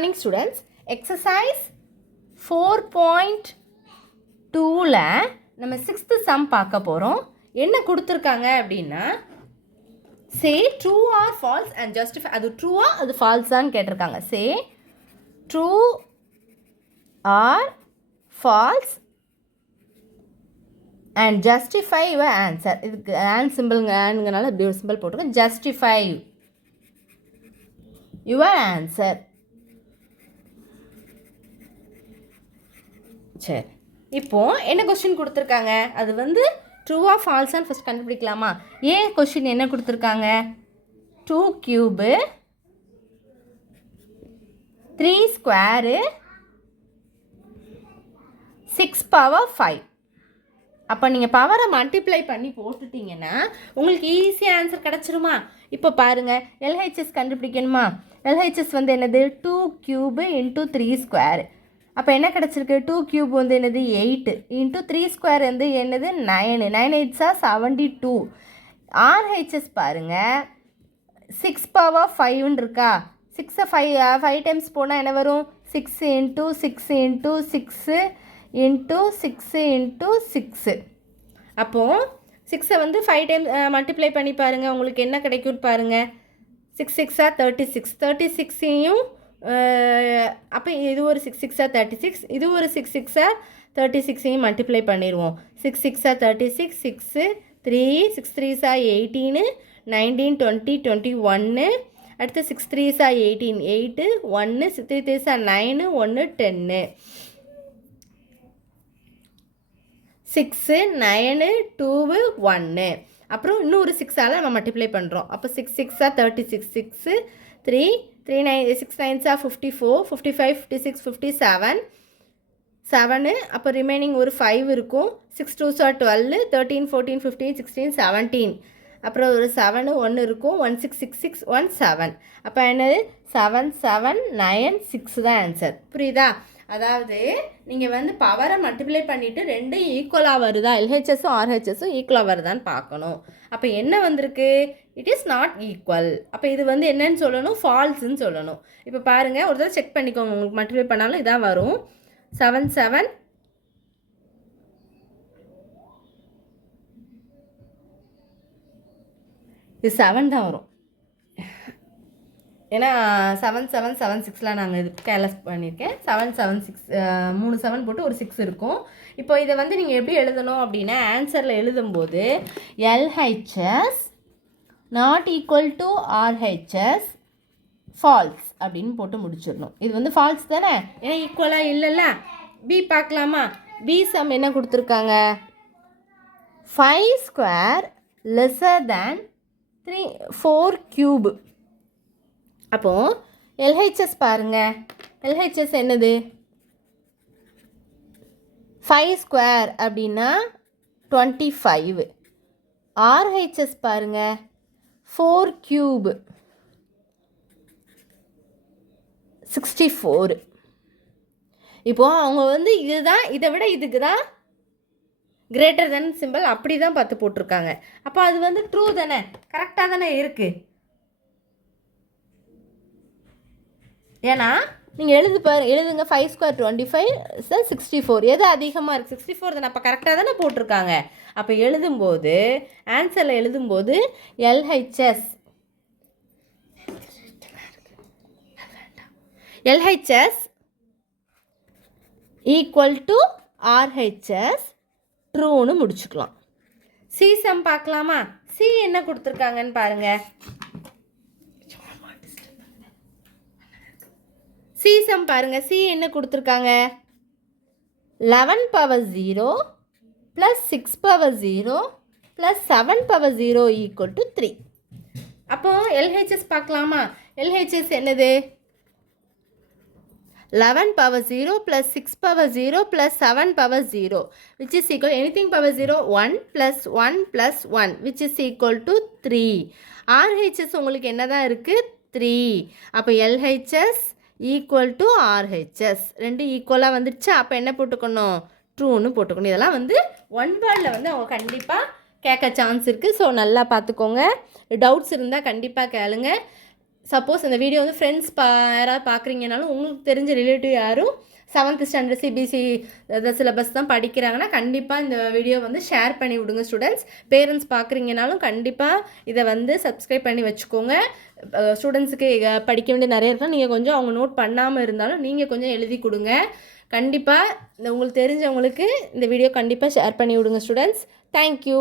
morning students. Exercise 4.2ல நம்ம 6th sum பார்க்க போகிறோம். என்ன கொடுத்துருக்காங்க அப்படின்னா say true or false and justify. அது ட்ரூவா அது ஃபால்ஸான்னு கேட்டிருக்காங்க. say true or false and justify your answer. இதுக்கு and சிம்பிள்ங்கனால இப்படி ஒரு சிம்பிள் போட்டிருக்கேன். justify your answer. சரி, இப்போது என்ன கொஸ்டின் கொடுத்துருக்காங்க, அது வந்து ட்ரூவா ஃபால்ஸான்னு ஃபஸ்ட் கண்டுபிடிக்கலாமா? ஏன் கொஸ்டின் என்ன கொடுத்துருக்காங்க? 2 கியூபு 3 ஸ்கொயரு 6 பவர் 5. அப்போ நீங்கள் பவரை மல்டிப்ளை பண்ணி போட்டுட்டிங்கன்னா உங்களுக்கு ஈஸியாக ஆன்சர் கிடச்சிருமா? இப்போ பாருங்கள், எல்ஹெச்எஸ் கண்டுபிடிக்கணுமா? எல்ஹெச்எஸ் வந்து என்னது? 2 கியூபு இன்ட்டு 3 ஸ்கொயர். அப்போ என்ன கிடச்சிருக்கு? 2 கியூப் வந்து என்னது? 8 இன்ட்டு 3 ஸ்கொயர் வந்து என்னது? 9. 9 8 72. ஆர்ஹெச்எஸ் பாருங்கள், 6 பவர் 5ன்னு இருக்கா? 6 5 டைம்ஸ் போனால் என்ன வரும்? 6 இன்ட்டு 6 இன்ட்டு 6 இன்ட்டு 6 இன்ட்டு 6. அப்போது 6 வந்து 5 டைம் மல்டிப்ளை பண்ணி பாருங்கள், உங்களுக்கு என்ன கிடைக்கும்னு பாருங்கள். 6 6 36. 36ஐயும் அப்போ இது ஒரு 6 6 36, இது ஒரு 6 6 36ஐயும் மல்டிப்ளை பண்ணிடுவோம். 6 6 36, 6 3 6 3 18, 19 20 21. அடுத்து 6 3 18, 8 1 6 3 3 9 1 10. 6 9 2 1. அப்புறம் இன்னொரு 6ஆல் நம்ம மல்டிப்ளை பண்ணுறோம். அப்போ 6 6 36, 6 3 3 9 6 9 54, 55 56 57 7. அப்போ ரிமைனிங் ஒரு 5 இருக்கும். 6 2 12, 13 14 15 16 17. அப்புறம் ஒரு 7 1 இருக்கும். 1 6 6 6 1 7. அப்போ என்னது? 7 7 9 6 தான் ஆன்சர். புரியுதா? அதாவது நீங்கள் வந்து பவரை மல்டிப்ளை பண்ணிவிட்டு ரெண்டும் ஈக்குவலாக வருதா, எல்ஹெச்எஸும் ஆர்ஹெச்எஸும் ஈக்குவலாக வருதான்னு பார்க்கணும். அப்போ என்ன வந்திருக்கு? It is not equal. அப்போ இது வந்து என்னன்னு சொல்லணும்? ஃபால்ஸுன்னு சொல்லணும். இப்போ பாருங்கள், ஒரு தடவை செக் பண்ணிக்கோங்க, உங்களுக்கு மல்டிப்ளை பண்ணாலும் இதான் வரும். 7 7 இது 7 தான் வரும். ஏன்னா 7 7 7 6லாம் நாங்கள் இது கேர்லெஸ் பண்ணியிருக்கேன். 7 7 6 3 7 போட்டு ஒரு 6 இருக்கும். இப்போ இதை வந்து நீங்கள் எப்படி எழுதணும் அப்படின்னா, ஆன்சரில் எழுதும்போது LHS not equal to RHS false அப்படின்னு போட்டு முடிச்சிடணும். இது வந்து ஃபால்ஸ் தானே, ஏன்னா ஈக்குவலாக இல்லைல்ல. பி பார்க்கலாமா? பி சம் என்ன கொடுத்துருக்காங்க? 5 ஸ்கொயர் லெஸ்ஸர் தேன் 4 கியூப். அப்போது எல்ஹெச்எஸ் பாருங்கள், எல்ஹெச்எஸ் என்னது? 5 ஸ்கொயர் அப்படின்னா 25. ஆர்ஹெச்எஸ் பாருங்கள், 4 கியூப் 64. இப்போது அவங்க வந்து இதுதான், இதை விட இதுக்கு தான் கிரேட்டர் தென் சிம்பிள் அப்படி தான் பார்த்து போட்டிருக்காங்க. அப்போ அது வந்து ட்ரூ தானே, கரெக்டாக தானே இருக்குது. ஏன்னா நீங்கள் எழுதுங்க 5 ஸ்கொயர் 25 64. எது அதிகமாக இருக்குது? 64 தானே. அப்போ கரெக்டாக தானே போட்டிருக்காங்க. அப்போ எழுதும்போது ஆன்சரில் எழுதும்போது எல்ஹெச்எஸ் ஈக்குவல் டு ஆர்ஹெச்எஸ் ட்ரூன்னு முடிச்சுக்கலாம். சி சம் பார்க்கலாமா? சி என்ன கொடுத்துருக்காங்கன்னு பாருங்கள். சி சம் பாருங்கள். சி என்ன கொடுத்துருக்காங்க? 11 power 0 plus 6 power 0 plus 7 power 0 equal to 3. அப்போது எல்ஹெச்எஸ் பார்க்கலாமா? எல்ஹெச்எஸ் என்னது? 11 power 0 plus 6 power 0 plus 7 power 0 which is equal anything power 0 1 plus 1 plus 1 which is equal to 3. RHS உங்களுக்கு என்ன தான் இருக்குது? 3. அப்போ எல்ஹெச்எஸ் ஈக்குவல் டு ஆர்ஹெச்எஸ் ரெண்டு ஈக்குவலாக வந்துடுச்சு. அப்போ என்ன போட்டுக்கணும்? ட்ரூன்னு போட்டுக்கணும். இதெல்லாம் வந்து 1 வேர்டில் வந்து அவங்க கண்டிப்பாக கேட்க சான்ஸ் இருக்குது. ஸோ நல்லா பார்த்துக்கோங்க. டவுட்ஸ் இருந்தால் கண்டிப்பாக கேளுங்க. சப்போஸ் இந்த வீடியோ வந்து ஃப்ரெண்ட்ஸ் யாராவது பார்க்குறீங்கனாலும் உங்களுக்கு தெரிஞ்ச ரிலேட்டிவ் யாரும் 7th ஸ்டாண்டர்ட் சிபிஎஸ்சி சிலபஸ் தான் படிக்கிறாங்கன்னா கண்டிப்பாக இந்த வீடியோ வந்து ஷேர் பண்ணி விடுங்க ஸ்டூடெண்ட்ஸ். பேரண்ட்ஸ் பார்க்குறீங்கனாலும் கண்டிப்பாக இதை வந்து சப்ஸ்கிரைப் பண்ணி வச்சுக்கோங்க. ஸ்டூடெண்ட்ஸுக்கு படிக்க வேண்டிய நிறைய இருக்கும், நீங்கள் கொஞ்சம் அவங்க நோட் பண்ணாமல் இருந்தாலும் நீங்கள் கொஞ்சம் எழுதி கொடுங்க. கண்டிப்பாக உங்களுக்கு தெரிஞ்சவங்களுக்கு இந்த வீடியோ கண்டிப்பாக ஷேர் பண்ணி விடுங்க ஸ்டூடெண்ட்ஸ். தேங்க்யூ.